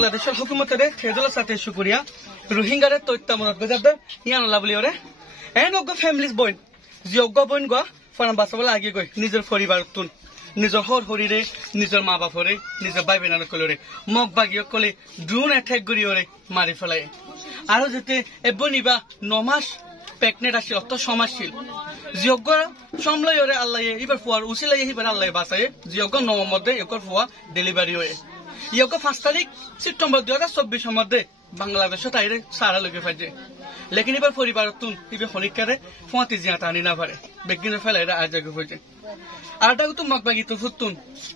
বাংলাদেশের হুকুমতের খেদুলের সাথে শুক্রিয়া রোহিঙ্গারে তৈত্যামনত গজাদের ইয়ান লাভলি ওরে এন অজ্ঞ ফ্যামিলিজ বইন যে অজ্ঞ বইন গা ফরাম বাঁচাবলে আগে গই নিজের পরিবার তুন নিজের হর হরিরে নিজের মা বাপরে নিজের ভাই বেনার কলরে মগ বাগিয়ে কলে ড্রোন অ্যাটাক করি ওরে মারি ফেলায় আরো যেতে এবনিবা 9 মাস প্রেগনেন্ট আসছিল অত সমাজশীল যোগ্য সমলয় ওরে আল্লাহ এবার ফুয়ার উচিলাই এবার আল্লাহ বাঁচায় যোগ্য নভেম্বরে একর ফুয়া ডেলিভারি হয়ে যোগ্য 5 তারিখ সেপ্টেম্বর 2024 মধ্যে বাংলাদেশ তাইরে সারা লগে ফাজে লেকিন এবার পরিবার তুন ইবে হরিকারে ফুয়াতি জিয়া টানি না পারে বেগিনে ফেলাইরা আজ জাগে হইছে আরটা তো মগবাগি তো ফুতুন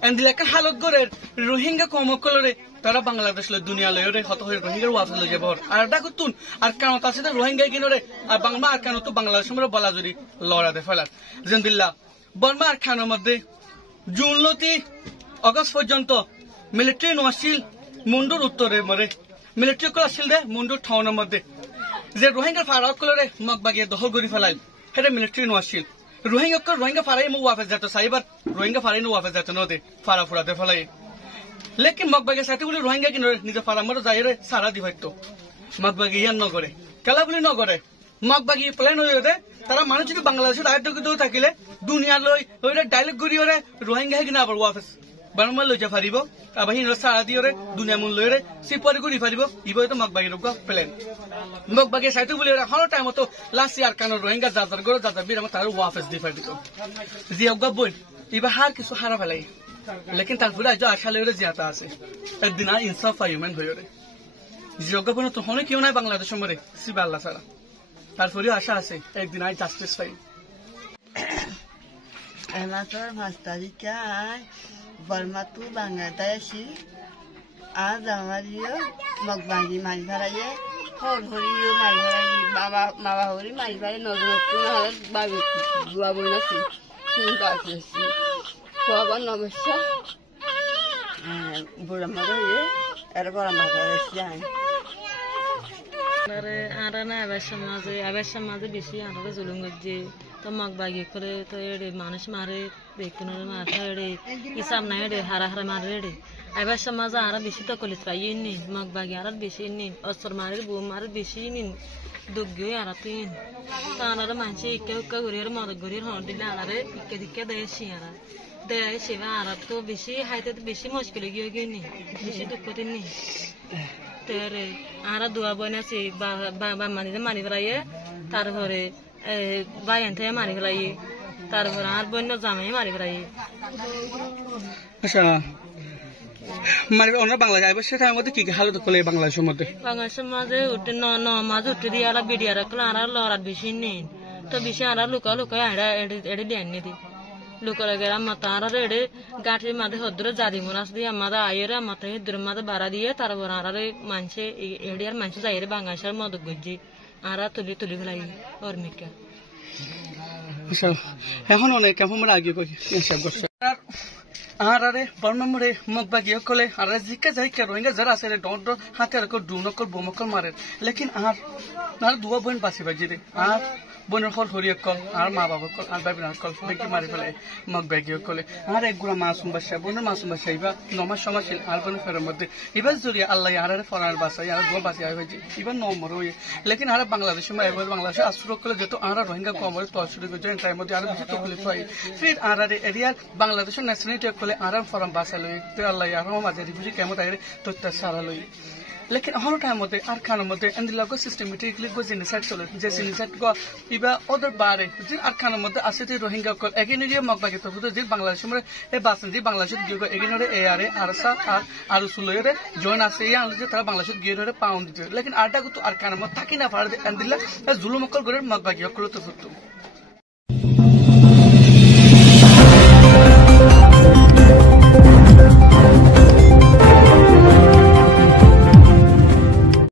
এন্দিলে একটা হালত গরের রোহিঙ্গা কমকলরে তারা বাংলাদেশ লে দুনিয়া লয়রে হত হয়ে রোহিঙ্গার ওয়াফে লয়ে যাবর আরটা কুতুন আর কেন তাছে রোহিঙ্গা কিনরে আর বাংলা আর কেন তো বাংলাদেশ মরে বলা যদি লড়া দে ফেলার জেন্দিল্লা বর্মা আর খানের মধ্যে জুন লতি আগস্ট পর্যন্ত মিলিটারি নওয়াসিল মুন্ডুর উত্তরে মরে মিলিটারি কল আসিল দে মুন্ডুর ঠাউনের মধ্যে যে রোহিঙ্গা ফারাক কলরে মগবাগিয়ে দখল করি ফেলাইল হেটা মিলিটারি নওয়াসিল রোহিঙ্গা ফারাই মু ওয়াফে যেত সাইবার রোহিঙ্গা ফারাই নো ওয়াফে যেত নদে ফারা ফুরাতে ফেলাই লেকিন মগবাগে সাথে বলে রোহিঙ্গা কিনে নিজে ফারা মরে যাই রে সারা দি হয়তো মগবাগে ইয়ান নগরে কেলা বলি নগরে মগবাগি প্ল্যান হয়ে দে তারা মানুষ যদি বাংলাদেশের আয়ত্ত থাকিলে দুনিয়া লই ওইটা ডাইলেক্ট করি ওরে রোহিঙ্গা কিনা আবার ওয়াফেস বারমা লই যা ফারিব আবার হিন সারা দি ওরে দুনিয়া মূল লইরে সিপরি করি ফারিব ইবই তো মগবাগি রোগ প্ল্যান মগবাগে সাথে বলে হল টাইম তো লাস্ট ইয়ার কানো রোহিঙ্গা যাদার গড় যাদার বীর তার ওয়াফেস দি ফারিব জি অজ্ঞ বই ইবা হার কিছু হারা ফেলাই লেকিন তারপরে আজ আশা লইরে জিয়াতা আছে একদিন আর ইনসাফ পাইমেন হইরে জি অজ্ঞ বই তো হনে কেউ নাই বাংলাদেশের মরে সিবা আল্লাহ ছাড়া তারপরে আশা আছে একদিন আই জাস্টিস পাই আমাদের 5 তারিখে বর্মা টু বাংলাদেশি আজ আমারিও মগবাগি মারি ফেলাইয়ে হর হরিও মারি ফেলাই বাবা হরি মারি ফেলাই নজরত্ব বাবু বুয়া বই নাছি চিন্তা আসছি বাবা নমস্কার বুড়া মারা এরপর আমরা যাই আর না আবার সমাজে বেশি আনারে জুলুম করছে তো মগবাগি করে তো এড়ে মানুষ মারে দেখুন মাথা এড়ে ইসাম না এড়ে হারা হারা মারে এড়ে আবার সমাজে আর বেশি তো কলিস পাই নিন মগবাগি আর বেশি নিন অসর মারে বউ মারে বেশি নিন দুগ্গ আর তিন তো আনারে মানুষ ইকা উকা ঘুরিয়ে মদক ঘুরিয়ে হর দিলে আনারে ইকে দিকে দেয় শিয়ারা দেয় সেবা আর তো বেশি হাইতে বেশি মুশকিল গিয়ে গিয়ে নি বেশি দুঃখ দিন নি তেরে আরা দুয়া বইনা সে বা মানি ফেলাইয়ে তারপরে বাইন থেকে মারি ফেলাইয়ে তারপরে আর বন্য জামাই মারি ফেলাইয়ে আচ্ছা মানে ওনার বাংলাদেশ আইবার সেখানে মধ্যে কি হালত করলে বাংলাদেশের মধ্যে মাঝে উঠে ন মাঝে উঠে দিয়ে আর বিডিয়ার আর লড়ার বেশি নেই তো বেশি আর লুকা এড়ে দেন নি দি লুকার গেরা মাথা আর এড়ে গাঠির মাঝে হদ্র জাদি মোরাস দিয়ে আমাদের আয়ের মাথা হিদ্র মাঝে বাড়া দিয়ে তারপর আর মানুষে এড়ে আর মানুষ যাই বাংলাদেশের মদক গজি আর তুলি ফেলাই অর্মিকা এখন অনেক কেমন আগে করি হিসাব করছে আরে বর্ণমরে মগবাগিয়ে কলে আর জিকে যাই কে রোহিঙ্গা যারা আছে রে ডর হাতে আর ডুনকল বোমকল মারে লেকিন আর দুয়া বোন বাসি বাজি রে আর বোনের হল হরিয়ে কল আর মা বাবা কল আর বাবিনার কল বেঁকে মারি ফেলে মগবাগিয়ে কলে আর একগুলা মাসুম বাসা বোনের মাসুম বাসা এবার 9 মাস সমাজশীল আর বোনের ফেরার মধ্যে এবার জড়িয়ে আল্লাহ আর ফরার বাসায় আর দুয়া বাসি আয় হয়েছে এবার নম্বর হয়ে লেকিন আর বাংলাদেশে এবার বাংলাদেশে আশ্রয় করলে যেহেতু আর রোহিঙ্গা কমরে তো আশ্রয় করছে তার মধ্যে আরো বেশি তকলিফ হয় ফির আর এরিয়ার বাংলাদেশের ন্যাশনালিটি করলে আর ফরাম বাসা লই তো আল্লাহ আর মাঝে রিফিউজি কেমন তাই তথ্য সারা লই লেকিন হর টাইম মধ্যে আর খানের মধ্যে এন্দিলা গো সিস্টেমেটিকলি গো জিনিসাইড চলে যে জিনিসাইড গো ইবা ওদের বারে যে আর খানের মধ্যে আছে যে রোহিঙ্গা কল এগিনিয়ে মগবাগি তো যে বাংলাদেশের মধ্যে এ বাসন যে বাংলাদেশে গিয়ে গো এগিনরে এ আরে আরসা আর সুলয়রে জয়েন আছে এই আনলে যে তারা বাংলাদেশে গিয়ে ধরে পাউন্ড দিতে লেকিন আরটা তো আর খানের মধ্যে থাকি না পারে এন্দিলা জুলুম কল গরে মগবাগি কল তো ফুটু